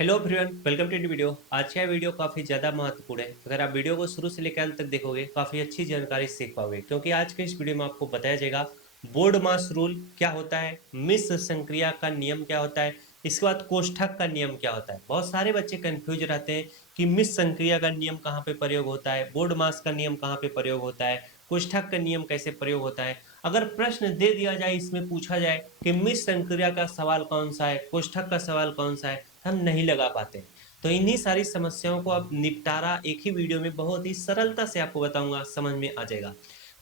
Hello everyone, welcome to video. आज का video काफ़ी ज़्यादा महत्वपूर्ण है। अगर आप वीडियो को शुरू से लेकर अंत तक देखोगे काफ़ी अच्छी जानकारी सीख पाओगे, क्योंकि आज के इस वीडियो में आपको बताया जाएगा बोर्ड मास रूल क्या होता है, मिश्र संक्रिया का नियम क्या होता है, इसके बाद कोष्ठक का नियम क्या होता है। बहुत सारे बच्चे कंफ्यूज रहते हैं कि मिश्र संक्रिया का नियम कहाँ पे प्रयोग होता है, बोर्ड मास का नियम कहाँ पे प्रयोग होता है, कोष्ठक का नियम कैसे प्रयोग होता है। अगर प्रश्न दे दिया जाए, इसमें पूछा जाए कि मिश्र संक्रिया का सवाल कौन सा है, कोष्ठक का सवाल कौन सा है, हम नहीं लगा पाते। तो इन्हीं सारी समस्याओं को अब निपटारा एक ही वीडियो में बहुत ही सरलता से आपको बताऊंगा, समझ में आ जाएगा।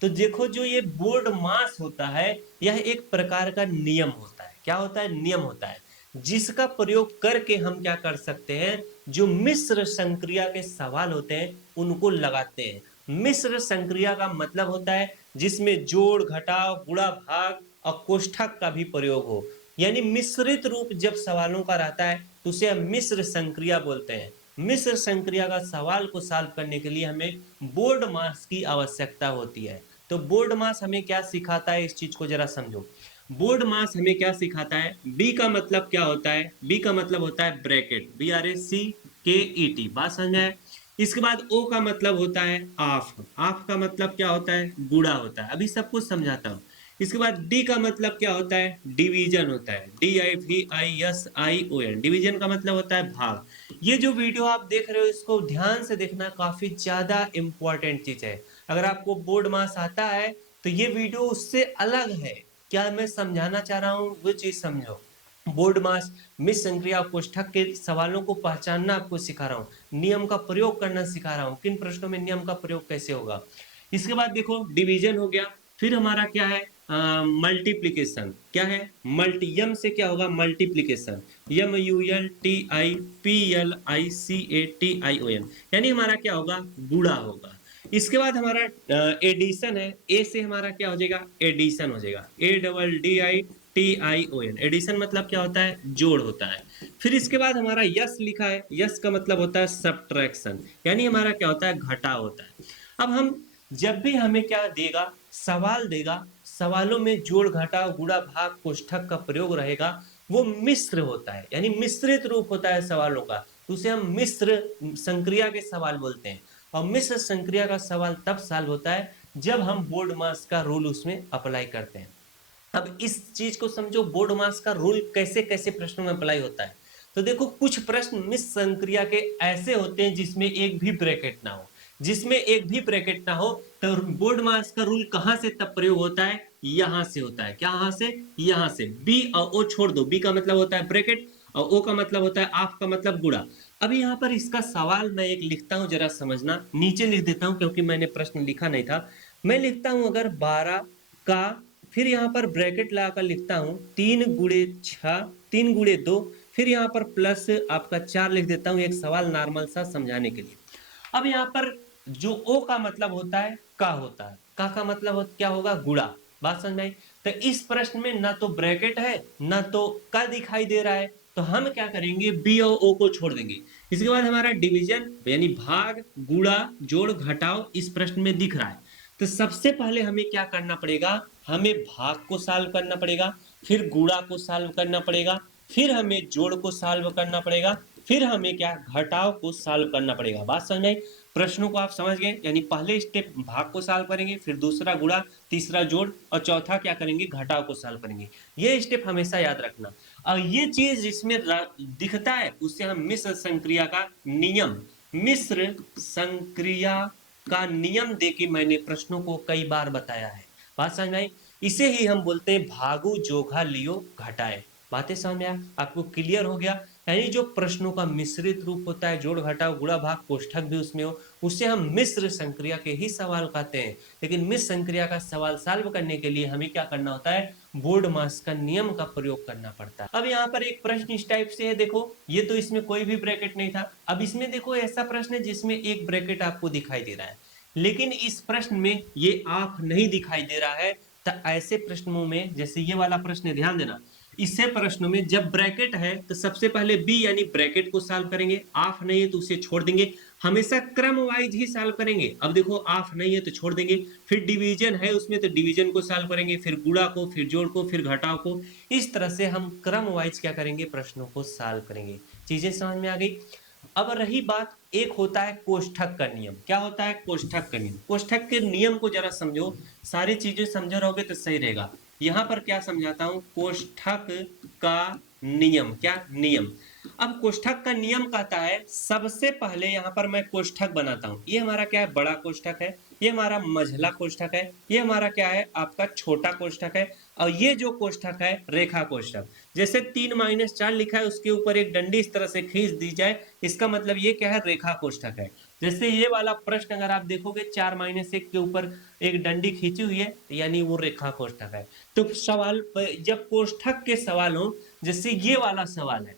तो देखो, जो ये बोर्ड मास होता है, यह एक प्रकार का नियम होता है। क्या होता है? नियम होता है, जिसका प्रयोग करके हम क्या कर सकते हैं, जो मिश्र संक्रिया के सवाल होते हैं उनको लगाते हैं। मिश्र संक्रिया का मतलब होता है जिसमें जोड़, घटाव, गुणा, भाग और कोष्ठक का भी प्रयोग हो। यानी मिश्रित रूप जब सवालों का रहता है तो उसे हम मिश्र संक्रिया बोलते हैं। मिश्र संक्रिया का सवाल को सॉल्व करने के लिए हमें बोर्ड मास की आवश्यकता होती है। तो बोर्ड मास हमें क्या सिखाता है, इस चीज को जरा समझो। बोर्ड मास हमें क्या सिखाता है? बी का मतलब क्या होता है? बी का मतलब होता है ब्रैकेट, BRACKET, बात समझ में आया? इसके बाद ओ का मतलब होता है आफ। आफ का मतलब क्या होता है? गुणा होता है। अभी सब कुछ समझाता हूँ। इसके बाद डी का मतलब क्या होता है? डिवीजन होता है, DIVISION। डिवीजन का मतलब होता है भाग। ये जो वीडियो आप देख रहे हो, इसको ध्यान से देखना, काफी ज्यादा इंपॉर्टेंट चीज है। अगर आपको बोर्ड मास आता है तो ये वीडियो उससे अलग है। क्या मैं समझाना चाह रहा हूँ वो चीज समझो। बोर्ड मास, मिश्र संक्रिया और कोष्ठक के सवालों को पहचानना आपको सिखा रहा हूँ, नियम का प्रयोग करना सिखा रहा हूँ, किन प्रश्नों में नियम का प्रयोग कैसे होगा। इसके बाद देखो, डिवीजन हो गया। फिर हमारा क्या है? मल्टीप्लीकेशन। क्या है? मल्टी, यम से क्या होगा? मल्टीप्लीकेशन, MULTIPLICATION, यानी हमारा क्या होगा? गुणा होगा। इसके बाद हमारा एडिशन है। ए से हमारा क्या हो जाएगा? एडिशन हो जाएगा, ADDITION। एडिशन मतलब क्या होता है? जोड़ होता है। फिर इसके बाद हमारा यस लिखा है। यस का मतलब होता है सब्ट्रैक्शन, यानी हमारा क्या होता है? घटा होता है। अब हम, जब भी हमें क्या देगा, सवाल देगा, सवालों में जोड़, घटाव, गुणा, भाग, कोष्ठक का प्रयोग रहेगा, वो मिश्र होता है, यानी मिश्रित रूप होता है सवालों का, तो उसे हम मिश्र संक्रिया के सवाल बोलते हैं। और मिश्र संक्रिया का सवाल तब सॉल्व होता है जब हम बोर्ड मास का रूल उसमें अप्लाई करते हैं। अब इस चीज को समझो, बोर्ड मास का रूल कैसे कैसे प्रश्नों में अप्लाई होता है। तो देखो, कुछ प्रश्न मिश्र संक्रिया के ऐसे होते हैं जिसमें एक भी ब्रैकेट ना हो। जिसमें एक भी ब्रैकेट ना हो, तो बोर्ड मास का रूल कहां से तब प्रयोग होता है? यहां से होता है। क्या यहां से? यहां से। बी और ओ छोड़ दो, बी का मतलब होता है ब्रैकेट और ओ का मतलब होता है आफ का मतलब गुणा। अब यहाँ पर इसका सवाल मैं एक लिखता हूं, जरा समझना। नीचे लिख देता हूं क्योंकि मैंने प्रश्न लिखा नहीं था। मैं लिखता हूं, अगर 12 का, फिर यहाँ पर ब्रैकेट लगाकर लिखता हूँ 3 गुणे 6, 3 गुणे 2, फिर यहाँ पर प्लस आपका 4 लिख देता हूँ, एक सवाल नॉर्मल सा समझाने के लिए। अब यहाँ पर जो ओ का मतलब होता है का होता है, का मतलब क्या होगा? गुणा। बात समझ में आई? तो इस प्रश्न में ना तो ब्रैकेट है ना तो का दिखाई दे रहा है, तो हम क्या करेंगे? बी और ओ को छोड़ देंगे। इसके बाद हमारा डिवीजन यानी भाग, गुणा, जोड़, घटाव इस प्रश्न में दिख रहा है। तो सबसे पहले हमें क्या करना पड़ेगा? हमें भाग को सॉल्व करना पड़ेगा, फिर गुणा को सॉल्व करना पड़ेगा, फिर हमें जोड़ को सॉल्व करना पड़ेगा, फिर हमें क्या? घटाव को सॉल्व करना पड़ेगा। बात समझ में आई? प्रश्नों को आप समझ गए? यानी पहले स्टेप भाग को सॉल्व करेंगे, फिर दूसरा गुणा, तीसरा जोड़ और चौथा क्या करेंगे? घटाव को सॉल्व करेंगे। ये स्टेप हमेशा याद रखना। और ये चीज जिसमें दिखता है उसे हम मिश्र संक्रिया का नियम, मिश्र संक्रिया का नियम देके मैंने प्रश्नों को कई बार बताया है। बात समझ में आई? इसे ही हम बोलते हैं भागु जोखा लियो घटाए। बातें समझ में आया? आपको क्लियर हो गया? यानी जो प्रश्नों का मिश्रित रूप होता है, जोड़, घटाव, गुणा, भाग, कोष्ठक भी उसमें हो, उसे हम मिश्र संक्रिया के ही सवाल कहते हैं। लेकिन मिश्र संक्रिया का सवाल सॉल्व करने के लिए हमें क्या करना होता है? बोर्ड मास का नियम का प्रयोग करना पड़ता है। अब यहाँ पर एक प्रश्न इस टाइप से है, देखो, ये तो इसमें कोई भी ब्रैकेट नहीं था। अब इसमें देखो, ऐसा प्रश्न है जिसमें एक ब्रैकेट आपको दिखाई दे रहा है, लेकिन इस प्रश्न में ये आंख नहीं दिखाई दे रहा है। तो ऐसे प्रश्नों में, जैसे ये वाला प्रश्न, ध्यान देना, इससे प्रश्नों में जब ब्रैकेट है तो सबसे पहले बी यानी ब्रैकेट को सॉल्व करेंगे, आफ नहीं है तो उसे छोड़ देंगे। हमेशा क्रम वाइज ही सॉल्व करेंगे। अब देखो, आफ नहीं है तो छोड़ देंगे। फिर डिवीजन है उसमें तो डिवीजन को सॉल्व करेंगे, फिर गुणा को, फिर जोड़ को, फिर घटाव को। इस तरह से हम क्रम वाइज क्या करेंगे? प्रश्नों को सॉल्व करेंगे। चीजें समझ में आ गई। अब रही बात, एक होता है कोष्ठक का नियम। क्या होता है कोष्ठक का नियम? कोष्ठक के नियम को जरा समझो, सारी चीजें समझे रहोगे तो सही रहेगा। यहां पर क्या समझाता हूं, कोष्ठक का नियम। क्या नियम? अब कोष्ठक का नियम कहता है, सबसे पहले यहां पर मैं कोष्ठक बनाता हूं। ये हमारा क्या है, बड़ा कोष्ठक है, ये हमारा मझला कोष्ठक है, ये हमारा क्या है, आपका छोटा कोष्ठक है, और ये जो कोष्ठक है रेखा कोष्ठक। जैसे 3-4 लिखा है, उसके ऊपर एक डंडी इस तरह से खींच दी जाए, इसका मतलब ये क्या है, रेखा कोष्ठक है। जैसे ये वाला प्रश्न अगर आप देखोगे 4-1 के ऊपर एक डंडी खींची हुई है, यानी वो रेखा कोष्ठक है। तो सवाल, जब कोष्ठक के सवाल हो, जैसे ये वाला सवाल है,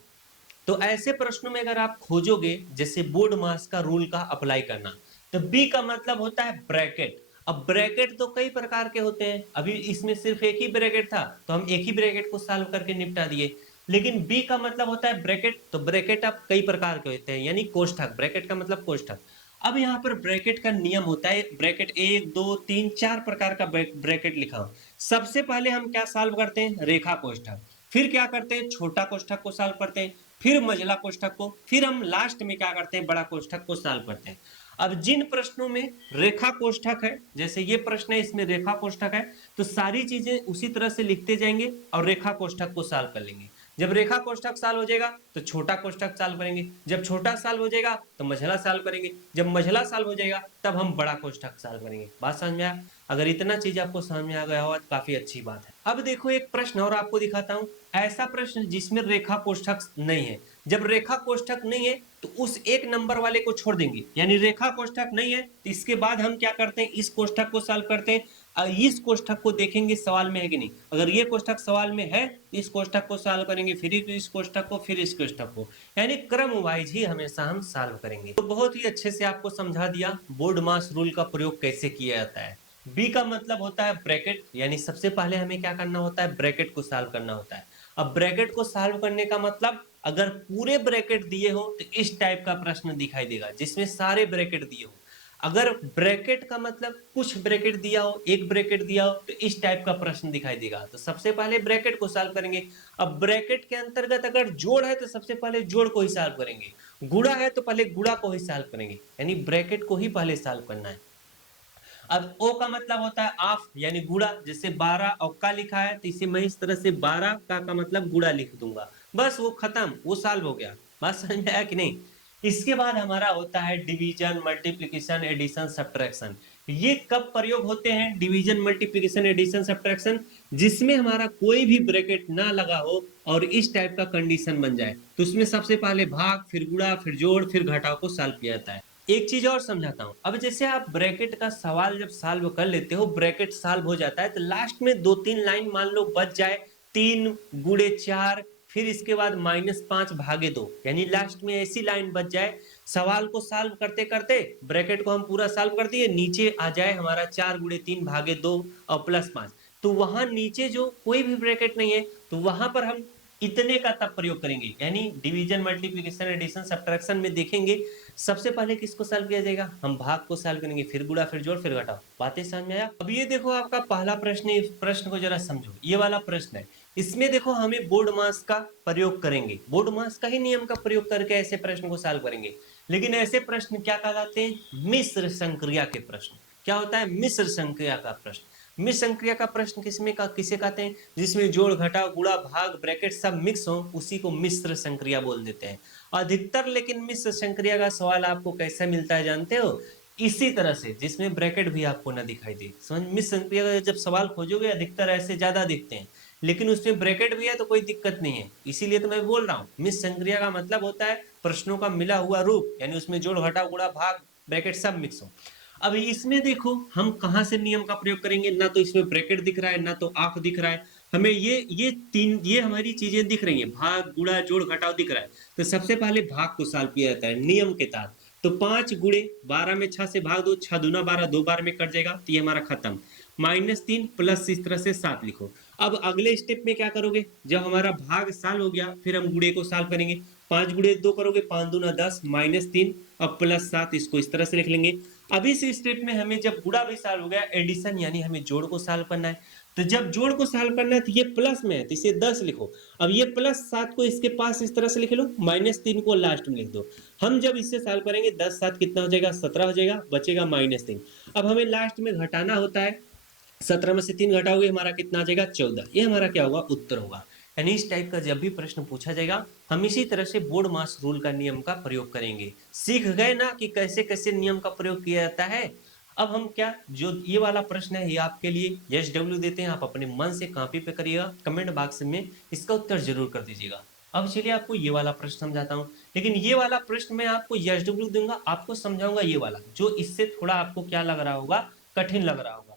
तो ऐसे प्रश्नों में अगर आप खोजोगे, जैसे बोर्ड मास का रूल का अप्लाई करना, तो बी का मतलब होता है ब्रैकेट। अब ब्रैकेट तो कई प्रकार के होते हैं, अभी इसमें सिर्फ एक ही ब्रैकेट था तो हम एक ही ब्रैकेट को सॉल्व करके निपटा दिए। लेकिन बी का मतलब होता है ब्रैकेट, तो ब्रैकेट अब कई प्रकार के होते हैं, यानी कोष्ठक। ब्रैकेट का मतलब कोष्ठक। अब यहाँ पर ब्रैकेट का नियम होता है, ब्रैकेट 1 2 3 4 प्रकार का ब्रैकेट लिखा हो। सबसे पहले हम क्या सॉल्व करते हैं, रेखा कोष्ठक, फिर क्या करते हैं, छोटा कोष्ठक को सॉल्व करते हैं, फिर मझला कोष्ठक को, फिर हम लास्ट में क्या करते हैं, बड़ा कोष्ठक को सॉल्व करते हैं। अब जिन प्रश्नों में रेखा कोष्ठक है, जैसे ये प्रश्न है इसमें रेखा कोष्ठक है, तो सारी चीजें उसी तरह से लिखते जाएंगे और रेखा कोष्ठक को सॉल्व कर लेंगे। जब रेखा कोष्ठक सॉल्व हो जाएगा तो छोटा कोष्ठक सॉल्व करेंगे, जब छोटा सॉल्व हो जाएगा तो मझला सॉल्व करेंगे, जब मझला सॉल्व हो जाएगा तब हम बड़ा कोष्ठक सॉल्व करेंगे। बात समझ में आया? अगर इतना चीज आपको समझ में आ गया हो तो काफी अच्छी बात है। अब देखो एक प्रश्न और आपको दिखाता हूं, ऐसा प्रश्न जिसमें रेखा कोष्ठक नहीं है। जब रेखा कोष्ठक नहीं है तो उस एक नंबर वाले को छोड़ देंगे, यानी रेखा कोष्ठक नहीं है तो इसके बाद हम क्या करते हैं, इस कोष्ठक को सॉल्व करते हैं, इस कोष्ठक को देखेंगे सवाल में है कि नहीं। अगर ये कोष्ठक सवाल में है तो इस कोष्ठक को सॉल्व करेंगे, फिर इस कोष्ठक को, फिर इस कोष्ठक को, यानी क्रम वाइज ही हमेशा हम सॉल्व करेंगे। तो बहुत ही अच्छे से आपको समझा दिया बोर्ड मास रूल का प्रयोग कैसे किया जाता है। बी का मतलब होता है ब्रैकेट, यानी सबसे पहले हमें क्या करना होता है, ब्रैकेट को सॉल्व करना होता है। अब ब्रैकेट को सॉल्व करने का मतलब, अगर पूरे ब्रैकेट दिए हो तो इस टाइप का प्रश्न दिखाई देगा जिसमें सारे ब्रैकेट दिए हो। अगर ब्रैकेट का मतलब कुछ ब्रैकेट दिया हो, एक ब्रैकेट दिया हो, तो इस टाइप का प्रश्न दिखाई देगा। तो सबसे पहले ब्रैकेट को सॉल्व करेंगे। अब ब्रैकेट के अंतर्गत अगर जोड़ है तो सबसे पहले जोड़ को ही सॉल्व करेंगे, गुणा है तो पहले गुणा को ही सॉल्व करेंगे, यानी ब्रैकेट को ही पहले सॉल्व करना है। अब ओ का मतलब होता है ऑफ, यानी गुणा। जैसे 12 और का लिखा है तो इसे मैं इस तरह से 12 का मतलब गुणा लिख दूंगा, बस वो खत्म, वो सॉल्व हो गया। बात समझ में आया कि नहीं? इसके बाद हमारा होता है डिवीजन, मल्टीप्लिकेशन, एडिशन, सब्ट्रैक्शन। ये कब प्रयोग होते हैं, डिवीजन, मल्टीप्लिकेशन, एडिशन, सब्ट्रैक्शन? जिसमें हमारा कोई भी ब्रैकेट ना लगा हो और इस टाइप का कंडीशन बन जाए, तो उसमें सबसे पहले भाग, फिर गुणा, फिर जोड़, फिर घटाव को सॉल्व किया जाता है। एक चीज और समझाता हूं, अब जैसे आप ब्रैकेट का सवाल जब सॉल्व कर लेते हो, ब्रैकेट सॉल्व हो जाता है, तो लास्ट में 2-3 लाइन मान लो बच जाए, 3 × 4, फिर इसके बाद -5/2, यानी लास्ट में ऐसी लाइन बच जाए, सवाल को सॉल्व करते करते ब्रैकेट को हम पूरा सॉल्व कर दिए, नीचे आ जाए हमारा 4 × 3/2 और +5, तो वहां नीचे जो कोई भी ब्रैकेट नहीं है तो वहां पर हम इतने का तब प्रयोग करेंगे, यानी डिवीजन, मल्टीप्लिकेशन, एडिशन, सब्ट्रैक्शन में देखेंगे सबसे पहले किसको सॉल्व किया जाएगा, हम भाग को सॉल्व करेंगे, फिर गुणा, फिर जोड़, फिर घटाओ। बातें समझ में आया? अब ये देखो आपका पहला प्रश्न है, इस प्रश्न को जरा समझो, ये वाला प्रश्न है, इसमें देखो हमें बोर्ड मास का प्रयोग करेंगे, बोर्ड मास का ही नियम का प्रयोग करके ऐसे प्रश्न को सॉल्व करेंगे। लेकिन ऐसे प्रश्न क्या कहलाते हैं, मिश्र संक्रिया के प्रश्न। क्या होता है, मिश्र संक्रिया का प्रश्न। मिश्र संक्रिया का प्रश्न किसे कहते हैं, जिसमें जोड़, घटाव, गुणा, भाग, ब्रैकेट सब मिक्स हो, उसी को मिश्र संक्रिया बोल देते हैं। अधिकतर लेकिन मिश्र संक्रिया का सवाल आपको कैसे मिलता है जानते हो, इसी तरह से, जिसमें ब्रैकेट भी आपको ना दिखाई दे। समझ, मिश्र संक्रिया का जब सवाल खोजोगे अधिकतर ऐसे ज्यादा दिखते हैं, लेकिन उसमें ब्रैकेट भी है तो कोई दिक्कत नहीं है। इसीलिए तो मैं बोल रहा हूँ, मिश्र संक्रिया का मतलब होता है प्रश्नों का मिला हुआ रूप, यानी उसमें जोड़, घटाव, गुणा, भाग, ब्रैकेट सब मिक्स हो। अब इसमें देखो हम कहां से नियम का प्रयोग करेंगे, ना तो इसमें ब्रैकेट दिख रहा है, ना तो आंख दिख रहा है, हमें ये हमारी चीजें दिख रही हैं, भाग, गुणा, जोड़, घटाव दिख रहा है, तो सबसे पहले भाग को सॉल्व किया जाता है नियम के तहत। तो 5 × 12 में 6 से भाग दो, 6 दूना 12, 2 बार में कट जाएगा, तो ये हमारा खत्म। -3 प्लस इस तरह से 7 लिखो। अब अगले स्टेप में क्या करोगे, जब हमारा भाग सॉल्व हो गया फिर हम गुणे को सॉल्व करेंगे, 5 × 2 करोगे, 5 दूना 10, -3 और +7, इसको इस तरह से लिख लेंगे। अब इस स्टेप में हमें जब गुणा भी सॉल्व हो गया, एडिशन यानी हमें जोड़ को सॉल्व करना है, तो तो जब जोड़ को सॉल्व करना है तो ये प्लस में है तो इसे 10 लिखो। अब ये +7 को इसके पास इस तरह से लिख लो, -3 को लास्ट में लिख दो। हम जब इससे सॉल्व करेंगे 10 7 कितना हो जाएगा 17 हो जाएगा, बचेगा -3। अब हमें लास्ट में घटाना होता है, 17 में से 3 घटाओगे हमारा कितना आ जाएगा 14। ये हमारा क्या होगा उत्तर होगा। यानी इस टाइप का जब भी प्रश्न पूछा जाएगा हम इसी तरह से बोर्ड मास रूल का नियम का प्रयोग करेंगे। सीख गए ना कि कैसे कैसे नियम का प्रयोग किया जाता है। अब हम क्या, जो ये वाला प्रश्न है ये आपके लिए यस डब्ल्यू देते हैं, आप अपने मन से कॉपी पे करिएगा, कमेंट बॉक्स में इसका उत्तर जरूर कर दीजिएगा। अब चलिए आपको ये वाला प्रश्न समझाता हूँ, लेकिन ये वाला प्रश्न मैं आपको यस डब्ल्यू दूंगा, आपको समझाऊंगा ये वाला जो इससे थोड़ा आपको क्या लग रहा होगा, कठिन लग रहा होगा।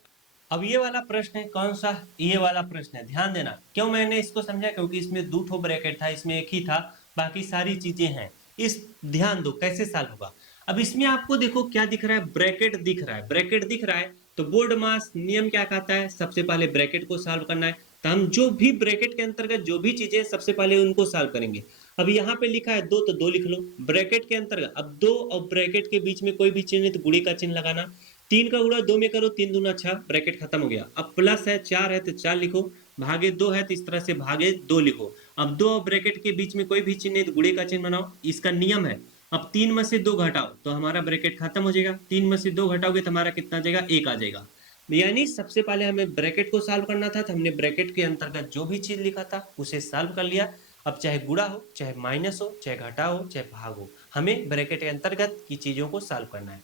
अब ये वाला प्रश्न है कौन सा, ये वाला प्रश्न है, ध्यान देना। क्यों मैंने इसको समझा, क्योंकि इसमें 2 ठो ब्रैकेट था, इसमें एक ही था, बाकी सारी चीजें हैं। इस ध्यान दो कैसे सॉल्व होगा। अब इसमें आपको देखो क्या दिख रहा है, ब्रैकेट दिख रहा है, ब्रैकेट दिख रहा है तो बोर्ड मास नियम क्या कहता है, सबसे पहले ब्रैकेट को सॉल्व करना है। तो हम जो भी ब्रैकेट के अंतर्गत जो भी चीजें सबसे पहले उनको सॉल्व करेंगे। अब यहाँ पे लिखा है 2 तो 2 लिख लो ब्रैकेट के अंतर्गत। अब 2 और ब्रैकेट के बीच में कोई भी चिन्ह तो गुणे का चिन्ह लगाना। 3 का गुणा 2 में करो, 3 दूना 6, ब्रैकेट खत्म हो गया। अब प्लस है 4 है तो 4 लिखो, भागे 2 है तो इस तरह से भागे 2 लिखो। अब 2 और ब्रैकेट के बीच में कोई भी चिन्ह है तो गुणे का चिन्ह बनाओ, इसका नियम है। अब 3 में से 2 घटाओ तो हमारा ब्रैकेट खत्म हो जाएगा, 3 में से 2 घटाओगे तो हमारा कितना आ जाएगा 1 आ जाएगा। यानी सबसे पहले हमें ब्रैकेट को सॉल्व करना था तो हमने ब्रैकेट के अंतर्गत जो भी चीज लिखा था उसे सॉल्व कर लिया। अब चाहे गुणा हो, चाहे माइनस हो, चाहे घटा हो, चाहे भाग हो, हमें ब्रैकेट के अंतर्गत की चीजों को सॉल्व करना है।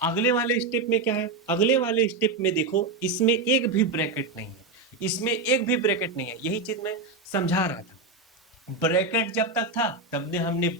अगले वाले स्टेप में क्या है, अगले वाले स्टेप में देखो इसमें एक भी ब्रैकेट नहीं है, इसमें एक भी ब्रैकेट नहीं है, यही चीज मैं समझा रहा था। ब्रैकेट जब तक था तब ने हमने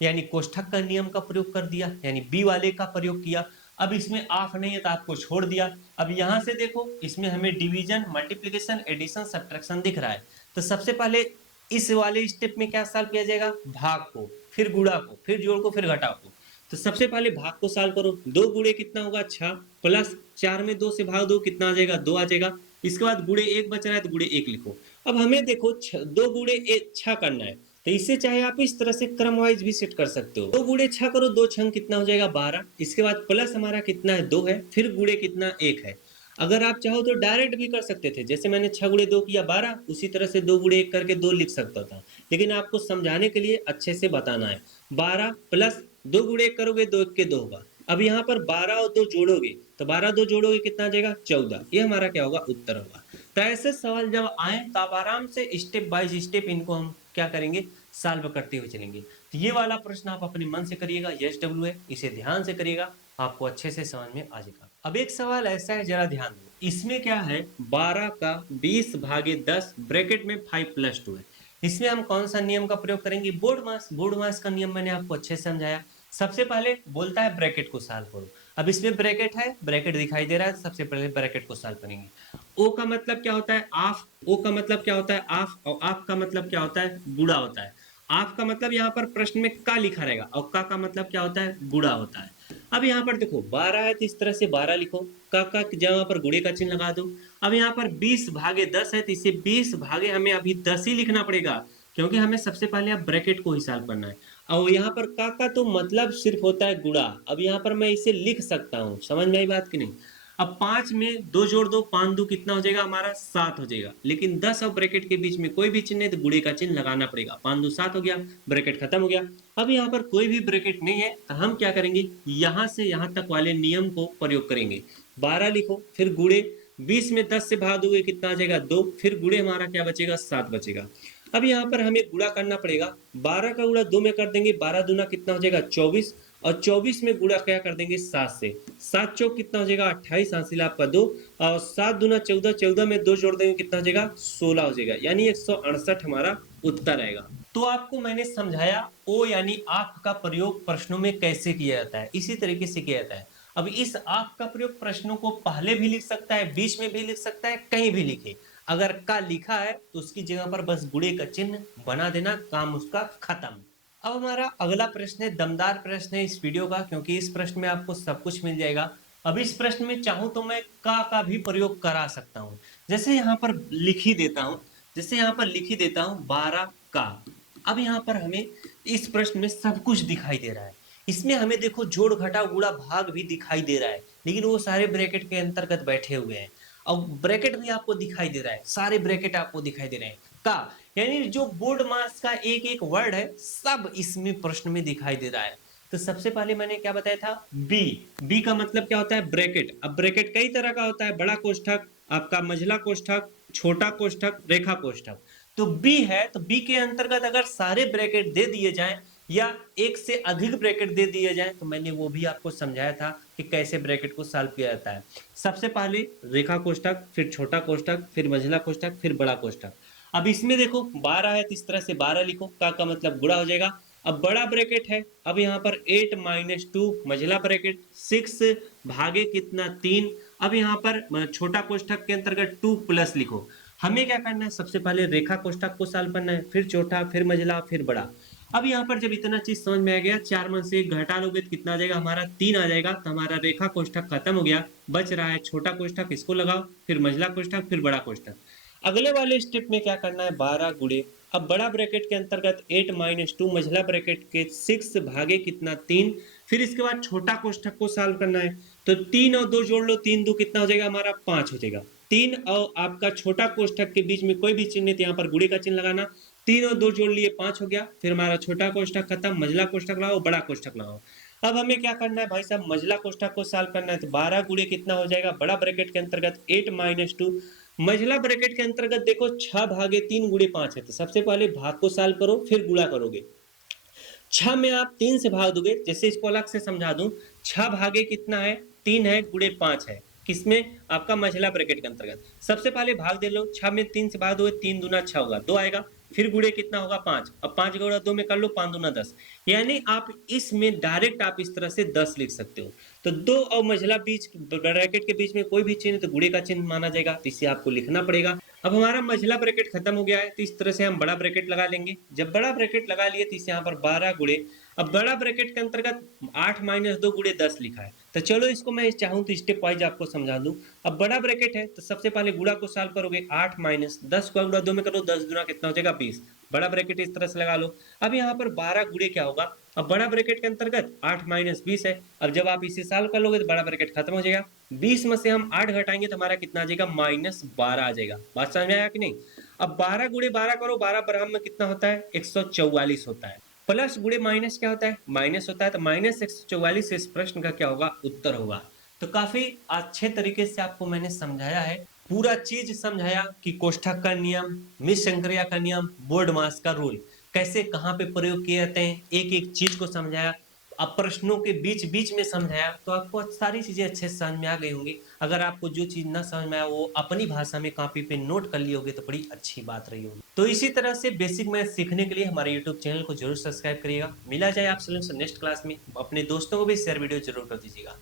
यानी कोष्ठक का नियम का प्रयोग कर दिया, यानी बी वाले का प्रयोग किया। अब इसमें ऑफ नहीं है तो आपको छोड़ दिया। अब यहां से देखो इसमें हमें डिवीजन, मल्टीप्लिकेशन, एडिशन, सब्ट्रैक्शन दिख रहा है। तो सबसे पहले इस वाले स्टेप में क्या सॉल्व किया जाएगा, भाग को, फिर गुणा को, फिर जोड़ को, फिर घटाव को। तो सबसे पहले भाग को सॉल्व करो, 2 गुणे कितना होगा 6, प्लस 4 में 2 से भाग दो कितना आ जाएगा 2 आ जाएगा। इसके बाद गुणे 1 बच रहा है तो गुणे 1 लिखो। अब हमें देखो 2 गुणे 6 करना है तो इसे चाहे आप इस तरह से क्रम वाइज भी सेट कर सकते हो। 2 गुणे 6 करो, 2 छंग कितना हो जाएगा 12। इसके बाद प्लस हमारा कितना है 2 है, फिर गुणे कितना 1 है। अगर आप चाहो तो डायरेक्ट भी कर सकते थे, जैसे मैंने 6 गुणे 2 किया 12, उसी तरह से 2 गुणे 1 करके 2 लिख सकता था, लेकिन आपको समझाने के लिए अच्छे से बताना है। 12 प्लस 2 गुणे 1 करोगे 2 1 के 2 होगा। अब यहाँ पर 12 और 2 जोड़ोगे तो 12 2 जोड़ोगे कितना आ जाएगा 14। ये हमारा क्या होगा उत्तर होगा। तो ऐसे सवाल जब आए तो आप आराम से स्टेप बाय स्टेप इनको हम क्या करेंगे सॉल्व करते हुए चलेंगे। तो ये वाला प्रश्न आप अपने मन से करिएगा, यस डब्ल्यू है, इसे ध्यान से करिएगा, आपको अच्छे से समझ में आ जाएगा। अब एक सवाल ऐसा है, जरा ध्यान दो, इसमें क्या है 12 का 20 भागे 10 ब्रैकेट में 5 + 2 है। इसमें हम कौन सा नियम का प्रयोग करेंगे, बोर्ड मास। बोर्ड मास का नियम मैंने आपको अच्छे से समझाया। सबसे पहले बोलता है ब्रैकेट को सॉल्व करो। अब इसमें ब्रैकेट है, ब्रैकेट दिखाई दे रहा है, सबसे पहले ब्रैकेट को सॉल्व करेंगे। ओ का मतलब क्या होता है ऑफ, ओ का मतलब क्या होता है ऑफ, और ऑफ का मतलब क्या होता है गुणा होता है। ऑफ का मतलब यहाँ पर प्रश्न में का लिखा रहेगा, और का मतलब क्या होता है गुणा होता है। अब यहाँ पर देखो 12 है तो इस तरह से 12 लिखो, का जगह पर गुणे का चिन्ह लगा दो। अब यहाँ पर 20 भागे 10 है तो इसे 20 भागे हमें अभी 10 ही लिखना पड़ेगा, क्योंकि हमें सबसे पहले अब ब्रैकेट को ही सॉल्व करना है। और यहाँ पर का तो मतलब सिर्फ होता है गुणा। अब यहाँ पर मैं इसे लिख सकता हूँ, समझ में आई बात की नहीं। अब 5 में 2 जोड़ दो, 5 2 कितना हो जाएगा हमारा 7 हो जाएगा, लेकिन 10 और ब्रैकेट के बीच में कोई भी चिन्ह है तो गुणे का चिन्ह लगाना पड़ेगा। 5 2 7 हो गया, ब्रैकेट खत्म हो गया। अब यहाँ पर कोई भी ब्रैकेट नहीं है तो हम क्या करेंगे, यहाँ से यहाँ तक वाले नियम को प्रयोग करेंगे। 12 लिखो, फिर गुणे 20 में 10 से भाग दोगे कितना आ जाएगा 2, फिर गुणे हमारा क्या बचेगा 7 बचेगा। अब यहाँ पर हमें गुणा करना पड़ेगा, 12 का गुणा 2 में कर देंगे, 12 दूना कितना हो जाएगा 24, और 24 में गुणा क्या कर देंगे 7 से, 7 चौक कितना हो जाएगा 28, हासिल आपका 2, और 7 दूना 14, 14 में 2 जोड़ देंगे कितना हो जाएगा 16 हो जाएगा, यानी 168 हमारा उत्तर आएगा। तो आपको मैंने समझाया ओ यानी आप का प्रयोग प्रश्नों में कैसे किया जाता है, इसी तरीके से किया जाता है। अब इस आप का प्रयोग प्रश्नों को पहले भी लिख सकता है, बीच में भी लिख सकता है, कहीं भी लिखे। अगर का लिखा है तो उसकी जगह पर बस गुणे का चिन्ह बना देना, काम उसका खत्म। अब हमारा अगला प्रश्न है, दमदार प्रश्न है इस वीडियो का, क्योंकि इस प्रश्न में आपको सब कुछ मिल जाएगा। अब इस प्रश्न में चाहूं तो मैं का भी प्रयोग करा सकता हूं, जैसे यहाँ पर लिख ही देता हूं, जैसे यहाँ पर लिख ही देता हूं 12 का। अब यहाँ पर हमें इस प्रश्न में सब कुछ दिखाई दे रहा है, इसमें हमें देखो जोड़ घटा गुणा भाग भी दिखाई दे रहा है, लेकिन वो सारे ब्रैकेट के अंतर्गत बैठे हुए हैं। और ब्रैकेट भी आपको दिखाई दे रहा है, सारे ब्रैकेट आपको दिखाई दे रहे हैं का, यानी जो बोर्ड मास का एक एक वर्ड है सब इसमें प्रश्न में दिखाई दे रहा है। तो सबसे पहले मैंने क्या बताया था, बी। बी का मतलब क्या होता है, ब्रैकेट। अब ब्रैकेट कई तरह का होता है, बड़ा कोष्ठक, आपका मंझला कोष्ठक, छोटा कोष्ठक, रेखा कोष्ठक। तो बी है, तो बी के अंतर्गत अगर सारे ब्रैकेट दे दिए जाएं या एक से अधिक ब्रैकेट दे दिए जाएं, तो मैंने वो भी आपको समझाया था कि कैसे ब्रैकेट को सॉल्व किया जाता है। सबसे पहले रेखा कोष्ठक, फिर छोटा कोष्ठक, फिर मंझला कोष्ठक, फिर बड़ा कोष्ठक। अब इसमें देखो 12 है, तो इस तरह से 12 लिखो, का मतलब गुणा हो जाएगा। अब बड़ा ब्रैकेट है, अब यहाँ पर 8 - 2, मंझला ब्रैकेट 6 भागे कितना 3। अब यहाँ पर छोटा कोष्ठक के अंतर्गत 2 प्लस लिखो। हमें क्या करना है, सबसे पहले रेखा कोष्ठक को सॉल्व करना है, फिर छोटा, फिर मंझला, फिर बड़ा। अब यहाँ पर जब इतना चीज समझ में आ गया, 4 में से 1 घटा लोगे तो कितना आ जाएगा, हमारा 3 आ जाएगा। तो हमारा रेखा कोष्ठक खत्म हो गया, बच रहा है छोटा कोष्ठक, इसको लगाओ, फिर मंझला कोष्ठक, फिर बड़ा कोष्ठक। अगले वाले स्टेप में क्या करना है, 12 गुणे, अब बड़ा ब्रैकेट के अंतर्गत 8 - 2, मंझला ब्रैकेट के 6 भागे कितना 3। फिर इसके बाद छोटा कोष्ठक को सॉल्व करना है, तो 3 और 2 जोड़ लो, 3 2 कितना हो जाएगा, हमारा 5 हो जाएगा। 3 और आपका छोटा कोष्ठक के बीच में कोई भी चिन्ह नहीं, तो यहाँ पर गुणे का चिन्ह लगाना, 3 और 2 जोड़ लिए 5 हो गया। फिर हमारा छोटा कोष्ठक खत्म, मंझला कोष्ठक लगाओ, बड़ा कोष्ठक लगाओ। अब हमें क्या करना है भाई साहब, मंझला कोष्ठक को सॉल्व करना है, तो 12 गुणे कितना हो जाएगा, बड़ा ब्रैकेट के अंतर्गत 8 - 2, मंझला ब्रैकेट के अंतर्गत देखो 6 भागे 3 गुणे 5 है। तो सबसे पहले भाग को सॉल्व करो, फिर गुणा करोगे। 6 में आप 3 से भाग दोगे, जैसे इसको अलग से समझा दूं, 6 भागे कितना है, 3 है, गुणे 5 है, किसमें, आपका मंझला ब्रैकेट के अंतर्गत। सबसे पहले भाग दे लो, 6 में 3 से भाग दोगे, 3 दूना 6 होगा, 2 आएगा। फिर गुणे कितना होगा, 5। अब 5 गुणा 2 में कर लो, 5 दूना 10। यानी आप इसमें डायरेक्ट आप इस तरह से 10 लिख सकते हो। तो 2 और मंझला बीच ब्रैकेट के बीच में कोई भी चिन्ह तो गुणे का चिन्ह माना जाएगा, तो इसे आपको लिखना पड़ेगा। अब हमारा मंझला ब्रैकेट खत्म हो गया है, तो इस तरह से हम बड़ा ब्रैकेट लगा लेंगे। जब बड़ा ब्रैकेट लगा लिए, तो इसे यहाँ पर 12 गुणे, अब बड़ा ब्रैकेट के अंतर्गत 8 - 2 गुणे 10 लिखा है। तो चलो इसको मैं चाहूँ तो स्टेप वाइज आपको समझा दूं। अब बड़ा ब्रैकेट है, तो सबसे पहले गुणा को सॉल्व करोगे, 8 - 10 को गुणा 2 में करो, 10 गुना कितना हो जाएगा, 20। बड़ा ब्रैकेट इस तरह से लगा लो। अब यहाँ पर 12 गुणे क्या होगा, अब बड़ा ब्रैकेट के अंतर्गत 8 - 20 है। अब जब आप इसे सॉल्व कर लोगे तो बड़ा ब्रैकेट खत्म हो जाएगा। 20 में से हम 8 घटाएंगे तो हमारा कितना आ जाएगा, -12 आ जाएगा। बात समझ में आया कि नहीं। अब 12 गुणे 12 करो, 12 बराबर में कितना होता है, 144 होता है। प्लस गुणे माइनस क्या होता है, माइनस होता है, तो -144 इस प्रश्न का क्या होगा, उत्तर होगा। तो काफी अच्छे तरीके से आपको मैंने समझाया है, पूरा चीज समझाया कि कोष्ठक का नियम, मिस शंकरिया का नियम, बोर्ड मास का रूल कैसे कहाँ पे प्रयोग किए जाते हैं, एक एक चीज को समझाया। अब प्रश्नों के बीच बीच में समझाया, तो आपको सारी चीजें अच्छे से समझ में आ गई होंगी। अगर आपको जो चीज ना समझ में आया वो अपनी भाषा में कॉपी पे नोट कर लिए होगे तो बड़ी अच्छी बात रही होगी। तो इसी तरह से बेसिक मैथ सीखने के लिए हमारे यूट्यूब चैनल को जरूर सब्सक्राइब करिएगा। मिला जाए आप नेक्स्ट क्लास में, अपने दोस्तों को भी शेयर वीडियो जरूर कर दीजिएगा।